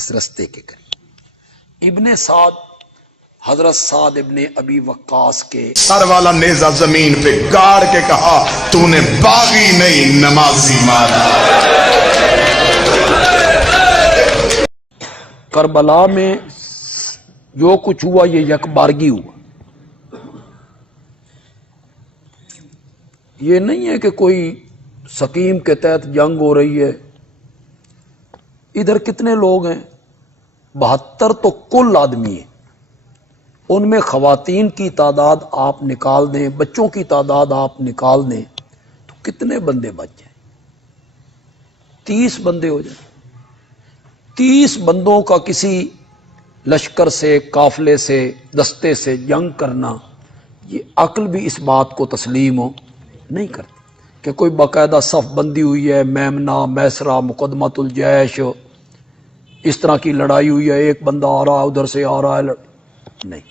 اس رستے کے قریب ابن سعد حضرت سعد ابن ابی وقاص کے سر والا نیزہ زمین پہ گاڑ کے کہا تو نے باغی نہیں نمازی مارا۔ کربلا میں جو کچھ ہوا یہ یک بارگی ہوا، یہ نہیں ہے کہ کوئی سکیم کے تحت جنگ ہو رہی ہے۔ ادھر کتنے لوگ ہیں؟ 72 تو کل آدمی ہیں، ان میں خواتین کی تعداد آپ نکال دیں، بچوں کی تعداد آپ نکال دیں تو کتنے بندے بچ جائیں؟ 30 بندے ہو جائیں۔ 30 بندوں کا کسی لشکر سے، قافلے سے، دستے سے جنگ کرنا، یہ عقل بھی اس بات کو تسلیم ہو نہیں کرتی کہ کوئی باقاعدہ صف بندی ہوئی ہے، میمنہ، میسرہ، مقدمۃ الجیش، اس طرح کی لڑائی ہوئی ہے، ایک بندہ آ رہا ہے ادھر سے آ رہا ہے، نہیں۔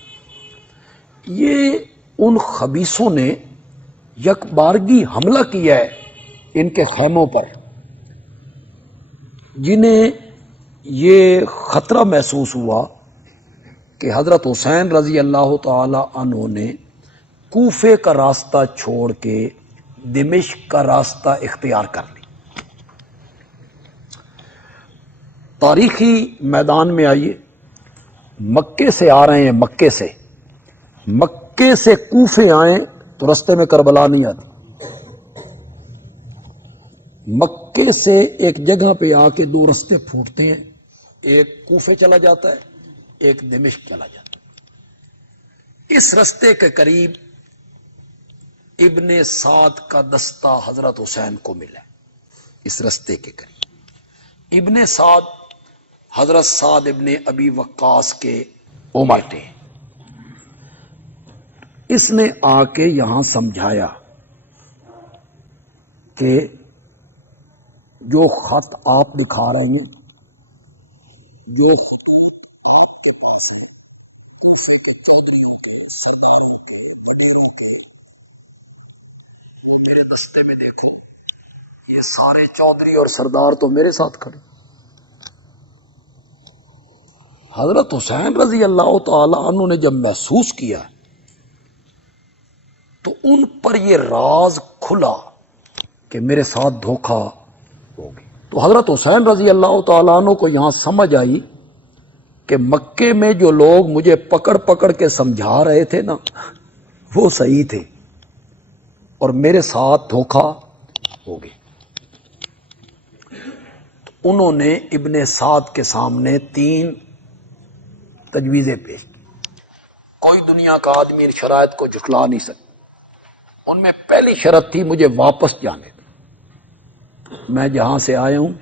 یہ ان خبیثوں نے یک بارگی حملہ کیا ہے ان کے خیموں پر، جنہیں یہ خطرہ محسوس ہوا کہ حضرت حسین رضی اللہ تعالی عنہ نے کوفے کا راستہ چھوڑ کے دمشق کا راستہ اختیار کر لی۔ تاریخی میدان میں آئیے، مکے سے آ رہے ہیں، مکے سے کوفے آئیں تو رستے میں کربلا نہیں آتی۔ مکے سے ایک جگہ پہ آ کے 2 رستے پھوٹتے ہیں، ایک کوفے چلا جاتا ہے، ایک دمشق چلا جاتا ہے۔ اس رستے کے قریب ابن سعد کا دستہ حضرت حسین کو ملا، اس رستے کے قریب ابن سعد حضرت سعد ابن ابی وقاص کے بیٹے، اس نے آ کے یہاں سمجھایا کہ جو خط آپ دکھا رہے ہیں یہ آپ کے پاس ہے، ان سے جو چودھری ہوتے ہیں، سردار ہوتے ہیں، بڑے ہوتے ہیں، میرے دستے میں دیکھو یہ سارے چودھری اور سردار تو میرے ساتھ کھڑے۔ حضرت حسین رضی اللہ تعالی عنہ نے جب محسوس کیا تو ان پر یہ راز کھلا کہ میرے ساتھ دھوکہ ہو گیا۔ تو حضرت حسین رضی اللہ تعالیٰ عنہ کو یہاں سمجھ آئی کہ مکے میں جو لوگ مجھے پکڑ پکڑ کے سمجھا رہے تھے نا وہ صحیح تھے اور میرے ساتھ دھوکہ ہو گیا۔ تو انہوں نے ابن سعد کے سامنے 3 تجویزیں پیش کی۔ کوئی دنیا کا آدمی ان شرائط کو جھٹلا نہیں سکتا۔ ان میں پہلی شرط تھی مجھے واپس جانے دو، میں جہاں سے آیا ہوں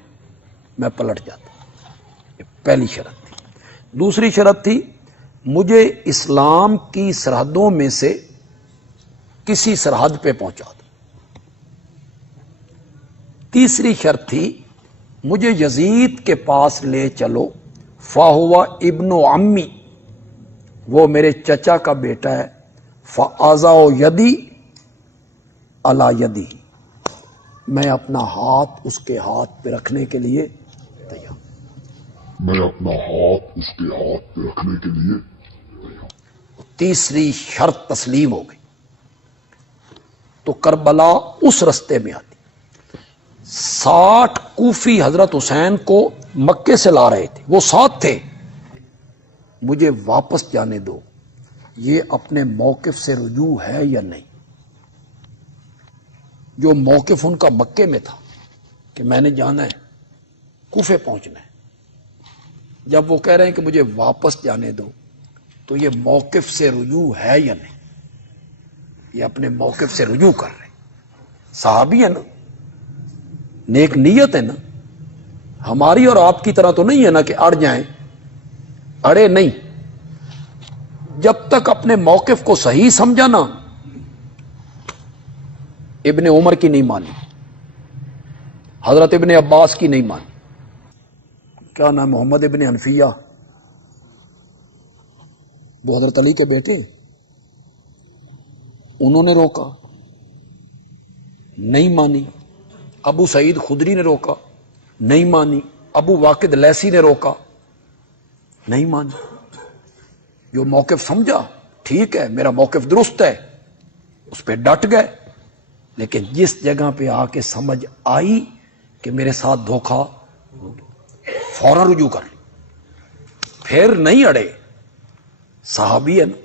میں پلٹ جاتا ہوں، یہ پہلی شرط تھی۔ دوسری شرط تھی مجھے اسلام کی سرحدوں میں سے کسی سرحد پہ پہنچا دو۔ تیسری شرط تھی مجھے یزید کے پاس لے چلو، فاہوا ابن عمی، وہ میرے چچا کا بیٹا ہے، فآذا یدی علی یدی، میں اپنا ہاتھ اس کے ہاتھ پہ رکھنے کے لیے تیار، میں اپنا ہاتھ اس کے ہاتھ پہ رکھنے کے لیے تیار۔ تیسری شرط تسلیم ہو گئی تو کربلا اس رستے میں آتی۔ 60 کوفی حضرت حسین کو مکے سے لا رہے تھے، وہ ساتھ تھے۔ مجھے واپس جانے دو، یہ اپنے موقف سے رجوع ہے یا نہیں؟ جو موقف ان کا مکے میں تھا کہ میں نے جانا ہے، کوفے پہنچنا ہے، جب وہ کہہ رہے ہیں کہ مجھے واپس جانے دو تو یہ موقف سے رجوع ہے یا نہیں؟ یہ اپنے موقف سے رجوع کر رہے ہیں، صحابی ہے نا، نیک نیت ہے نا، ہماری اور آپ کی طرح تو نہیں ہے نا کہ اڑ جائیں، اڑے نہیں، جب تک اپنے موقف کو صحیح سمجھا نا۔ ابن عمر کی نہیں مانی، حضرت ابن عباس کی نہیں مانی، کیا نام محمد ابن حنفیہ، وہ حضرت علی کے بیٹے، انہوں نے روکا، نہیں مانی۔ ابو سعید خدری نے روکا، نہیں مانی۔ ابو واقد لیثی نے روکا، نہیں مانی. جو موقف سمجھا ٹھیک ہے میرا موقف درست ہے اس پہ ڈٹ گئے، لیکن جس جگہ پہ آ کے سمجھ آئی کہ میرے ساتھ دھوکہ فوراً رجوع کر لی، پھر نہیں اڑے. صحابی ہے نا،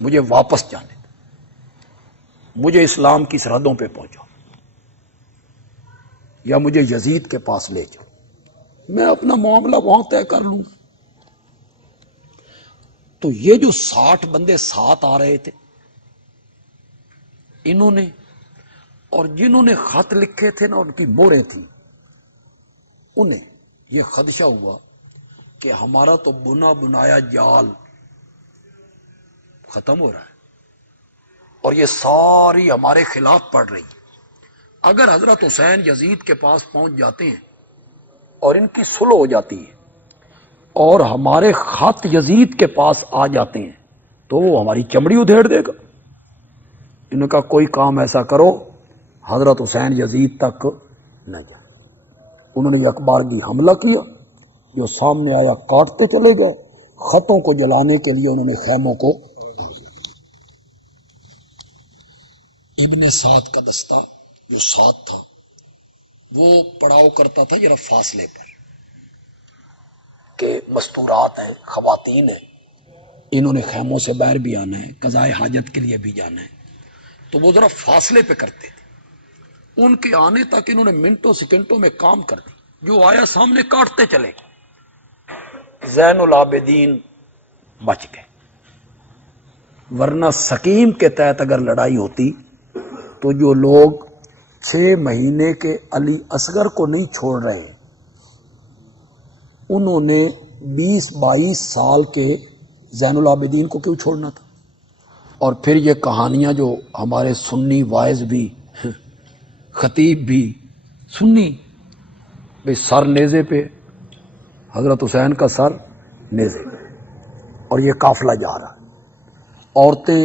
مجھے واپس جانے دو، مجھے اسلام کی سرحدوں پہ پہنچاؤ یا مجھے یزید کے پاس لے جاؤ، میں اپنا معاملہ وہاں طے کر لوں. تو یہ جو 60 بندے ساتھ آ رہے تھے انہوں نے، اور جنہوں نے خط لکھے تھے نا ان کی مہریں تھیں، انہیں یہ خدشہ ہوا کہ ہمارا تو بنا بنایا جال ختم ہو رہا ہے اور یہ ساری ہمارے خلاف پڑ رہی ہے. اگر حضرت حسین یزید کے پاس پہنچ جاتے ہیں اور ان کی صلح ہو جاتی ہے اور ہمارے خط یزید کے پاس آ جاتے ہیں تو وہ ہماری چمڑی ادھیڑ دے گا. انہوں نے کہا کوئی کام ایسا کرو حضرت حسین یزید تک نہ جائے. انہوں نے اخبارگی حملہ کیا، جو سامنے آیا کاٹتے چلے گئے. خطوں کو جلانے کے لیے انہوں نے خیموں کو، ابن سعد کا دستہ جو ساتھ تھا وہ پڑاؤ کرتا تھا ذرا فاصلے پر کہ مستورات ہیں، خواتین ہیں، انہوں نے خیموں سے باہر بھی آنا ہے، قضائے حاجت کے لیے بھی جانا ہے، تو وہ ذرا فاصلے پہ کرتے تھے. ان کے آنے تک انہوں نے منٹوں سیکنڈوں میں کام کر دی، جو آیا سامنے کاٹتے چلے. زین العابدین بچ گئے، ورنہ سکیم کے تحت اگر لڑائی ہوتی تو جو لوگ 6 مہینے کے علی اصغر کو نہیں چھوڑ رہے انہوں نے 20-22 سال کے زین العابدین کو کیوں چھوڑنا تھا؟ اور پھر یہ کہانیاں جو ہمارے سنی وائز بھی خطیب بھی سنی، بھئی سر نیزے پہ، حضرت حسین کا سر نیزے پہ اور یہ قافلہ جا رہا، عورتیں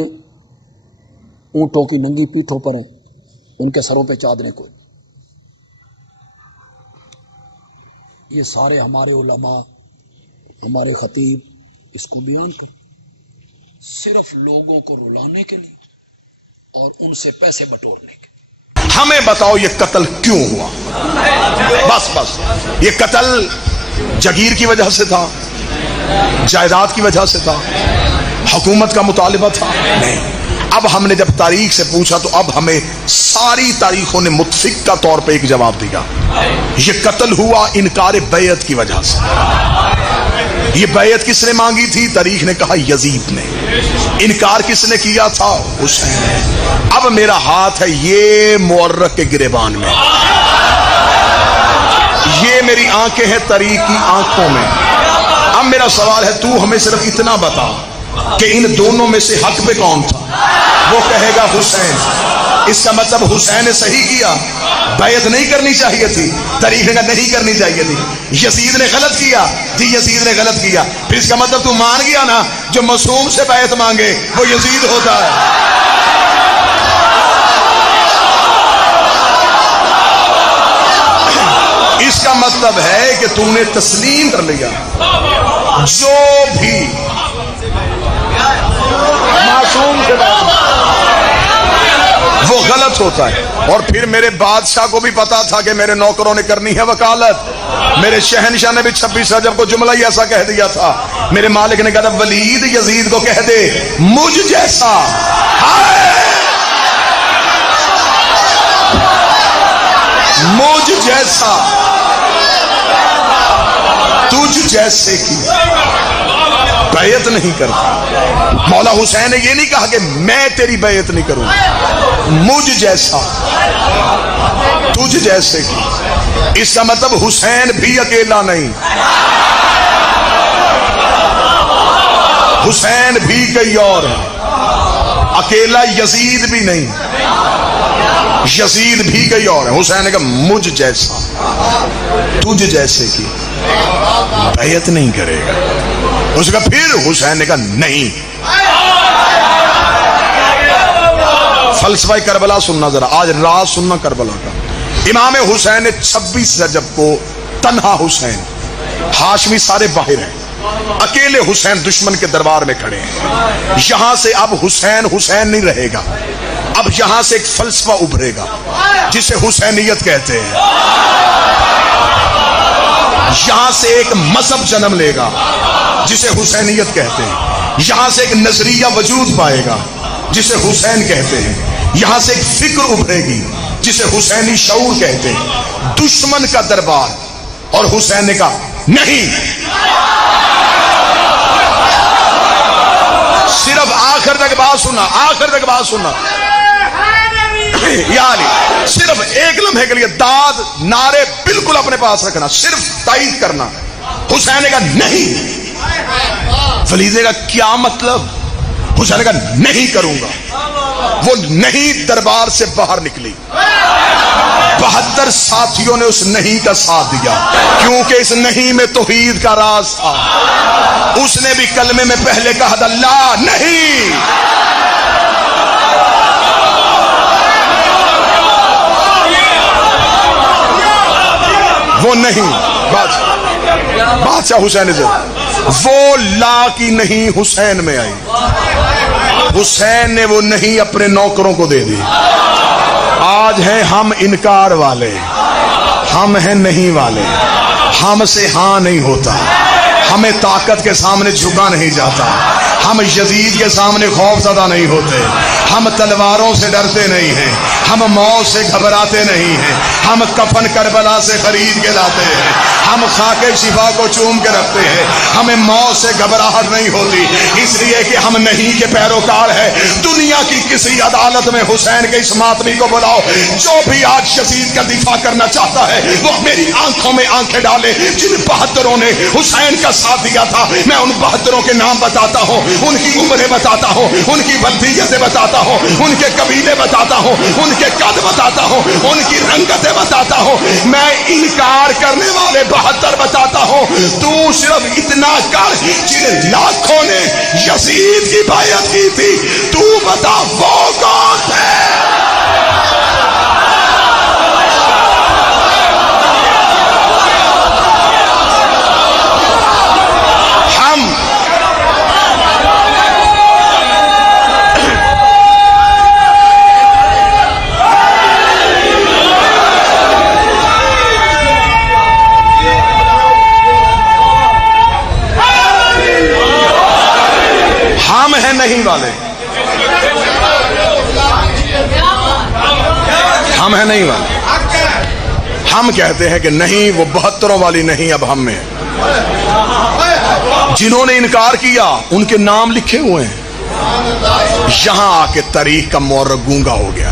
اونٹوں کی ننگی پیٹھوں پر ہیں، ان کے سروں پہ چادریں کوئی. یہ سارے ہمارے علماء ہمارے خطیب اس کو بیان کر صرف لوگوں کو رلانے کے لیے اور ان سے پیسے بٹورنے کے. ہمیں بتاؤ یہ قتل کیوں ہوا؟ بس یہ قتل جگیر کی وجہ سے تھا، جائیداد کی وجہ سے تھا، حکومت کا مطالبہ تھا؟ نہیں. اب ہم نے جب تاریخ سے پوچھا تو اب ہمیں ساری تاریخوں نے متفقہ طور پہ ایک جواب دیا، یہ قتل ہوا انکار بیعت کی وجہ سے. یہ بیعت کس نے مانگی تھی؟ تاریخ نے کہا یزید نے. انکار کس نے کیا تھا؟ حسین نے. اب میرا ہاتھ ہے یہ مورخ کے گریبان میں، یہ میری آنکھیں ہیں طریق کی آنکھوں میں. اب میرا سوال ہے تو ہمیں صرف اتنا بتا کہ ان دونوں میں سے حق پہ کون تھا؟ وہ کہے گا حسین. اس کا مطلب حسین نے صحیح کیا، بیعت نہیں کرنی چاہیے تھی. تاریخ نے نہیں کرنی چاہیے تھی. یزید نے غلط کیا، جی یزید نے غلط کیا. پھر اس کا مطلب تو مان گیا نا جو معصوم سے بیعت مانگے وہ یزید ہوتا ہے. اس کا مطلب ہے کہ تم نے تسلیم کر لیا جو بھی معصوم سے وہ غلط ہوتا ہے. اور پھر میرے بادشاہ کو بھی پتا تھا کہ میرے نوکروں نے کرنی ہے وکالت. میرے شہنشاہ نے بھی 26 رجب کو جملہ ہی ایسا کہہ دیا تھا. میرے مالک نے کہا تھا ولید یزید کو کہہ دے مجھ جیسا مجھ جیسا تجھ جیسے کی بیعت نہیں کرتا. مولا حسین نے یہ نہیں کہا کہ میں تیری بیعت نہیں کروں، مجھ جیسا تجھ جیسے کی. اس کا مطلب حسین بھی اکیلا نہیں، حسین بھی کئی اور ہیں. اکیلا یزید بھی نہیں، یزید بھی کئی اور ہیں. حسین نے کہا مجھ جیسا تجھ جیسے کی بیعت نہیں کرے گا. اس کا پھر حسین نے کہا نہیں. فلسفہ کربلا سننا ذرا، آج راز سننا کربلا کا. امام حسین نے 26 رجب کو تنہا حسین، ہاشمی سارے باہر ہیں، اکیلے حسین دشمن کے دربار میں کھڑے ہیں. یہاں سے اب حسین حسین نہیں رہے گا. اب یہاں سے ایک فلسفہ ابھرے گا جسے حسینیت کہتے ہیں. یہاں سے ایک مذہب جنم لے گا جسے حسینیت کہتے ہیں. یہاں سے ایک نظریہ وجود پائے گا جسے حسین کہتے ہیں. یہاں سے ایک فکر ابھرے گی جسے حسینی شعور کہتے ہیں. دشمن کا دربار اور حسین نے کہا نہیں. صرف آخر تک بات سننا, آخر تک بات سننا. یعنی صرف ایک لمحے کے لیے داد نعرے بالکل اپنے پاس رکھنا, صرف تائید کرنا. حسین نے کہا نہیں. ولید نے کہا کیا مطلب؟ حسین نے کہا نہیں کروں گا. وہ نہیں دربار سے باہر نکلی. 72 ساتھیوں نے اس نہیں کا ساتھ دیا کیونکہ اس نہیں میں توحید کا راز تھا. اس نے بھی کلمے میں پہلے کہا اللہ نہیں. وہ نہیں بادشاہ حسین سے وہ لا کی نہیں حسین میں آئی. حسین نے وہ نہیں اپنے نوکروں کو دے دی. آج ہیں ہم انکار والے, ہم ہیں نہیں والے. ہم سے ہاں نہیں ہوتا, ہمیں طاقت کے سامنے جھکا نہیں جاتا, ہم یزید کے سامنے خوف زدہ نہیں ہوتے, ہم تلواروں سے ڈرتے نہیں ہیں, ہم موت سے گھبراتے نہیں ہیں, ہم کفن کربلا سے خرید کے لاتے ہیں, ہم خاک شفا کو چوم کے رکھتے ہیں, ہمیں موت سے گھبراہٹ نہیں ہوتی اس لیے کہ ہم نہیں کے پیروکار ہیں. دنیا کی کسی عدالت میں حسین کے اس ماتمی کو بلاؤ, جو بھی آج یزید کا دفاع کرنا چاہتا ہے وہ میری آنکھوں میں آنکھیں ڈالے. جن 72 نے حسین کا ساتھ دیا تھا میں ان 72 کے نام بتاتا ہوں, ان کی عمریں بتاتا ہوں, ان کی بلدیتیں بتاتا ہوں, ان کے قبیلے بتاتا ہوں, ان کے قد بتاتا ہوں, ان کی رنگتیں بتاتا ہوں. میں انکار کرنے والے 72 بتاتا ہوں. تو صرف اتنا کر جن لاکھوں نے یزید کی بیعت کی تھی تو بتا وہ کون ہے. ہم ہیں نہیں والے, ہم ہیں نہیں والے. ہم کہتے ہیں کہ نہیں وہ 72 والی نہیں اب ہم میں. جنہوں نے انکار کیا ان کے نام لکھے ہوئے ہیں. یہاں آ کے تاریخ کا مورخ گونگا ہو گیا.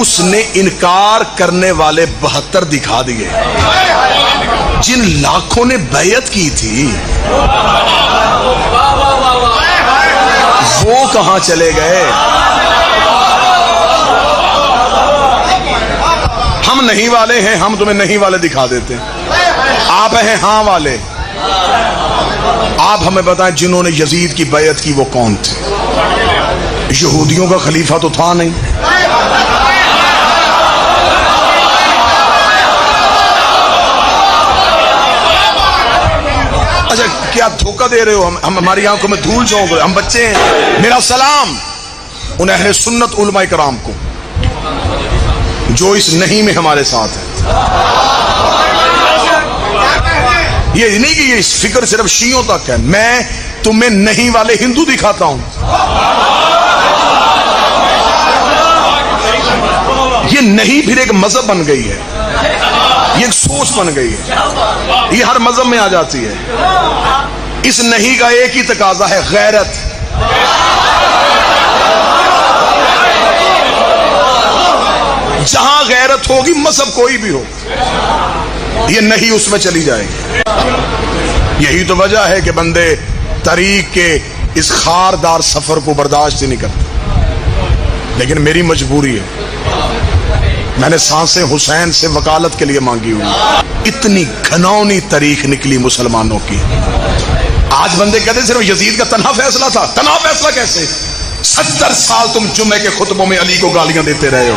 اس نے انکار کرنے والے 72 دکھا دیے. جن لاکھوں نے بیعت کی تھی وہ کہاں چلے گئے؟ ہم نہیں والے ہیں, ہم تمہیں نہیں والے دکھا دیتے. آپ ہیں ہاں والے. آپ ہمیں بتائیں جنہوں نے یزید کی بیعت کی وہ کون تھے؟ یہودیوں کا خلیفہ تو تھا نہیں. اچھا کیا دھوکہ دے رہے ہو؟ ہم ہماری آنکھوں میں دھول جھونک رہے, ہم بچے ہیں. میرا سلام ان اہل سنت علماء کرام کو جو اس نہیں میں ہمارے ساتھ ہیں. یہ نہیں کہ یہ فکر صرف شیعوں تک ہے. میں تمہیں نہیں والے ہندو دکھاتا ہوں. یہ نہیں پھر ایک مذہب بن گئی ہے, یہ ایک سوچ بن گئی ہے, یہ ہر مذہب میں آ جاتی ہے. اس نہیں کا ایک ہی تقاضا ہے غیرت. جہاں غیرت ہوگی مذہب کوئی بھی ہو یہ نہیں اس میں چلی جائے گی. یہی تو وجہ ہے کہ بندے طریق کے اس خاردار سفر کو برداشت نہیں کرتے. لیکن میری مجبوری ہے, میں نے سانسیں حسین سے وکالت کے لیے مانگی ہوئی. اتنی گھناؤنی تاریخ نکلی مسلمانوں کی. آج بندے کہتے ہیں صرف یزید کا تنہا فیصلہ تھا. تنہا فیصلہ کیسے؟ 70 سال تم جمعے کے خطبوں میں علی کو گالیاں دیتے رہے ہو.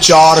4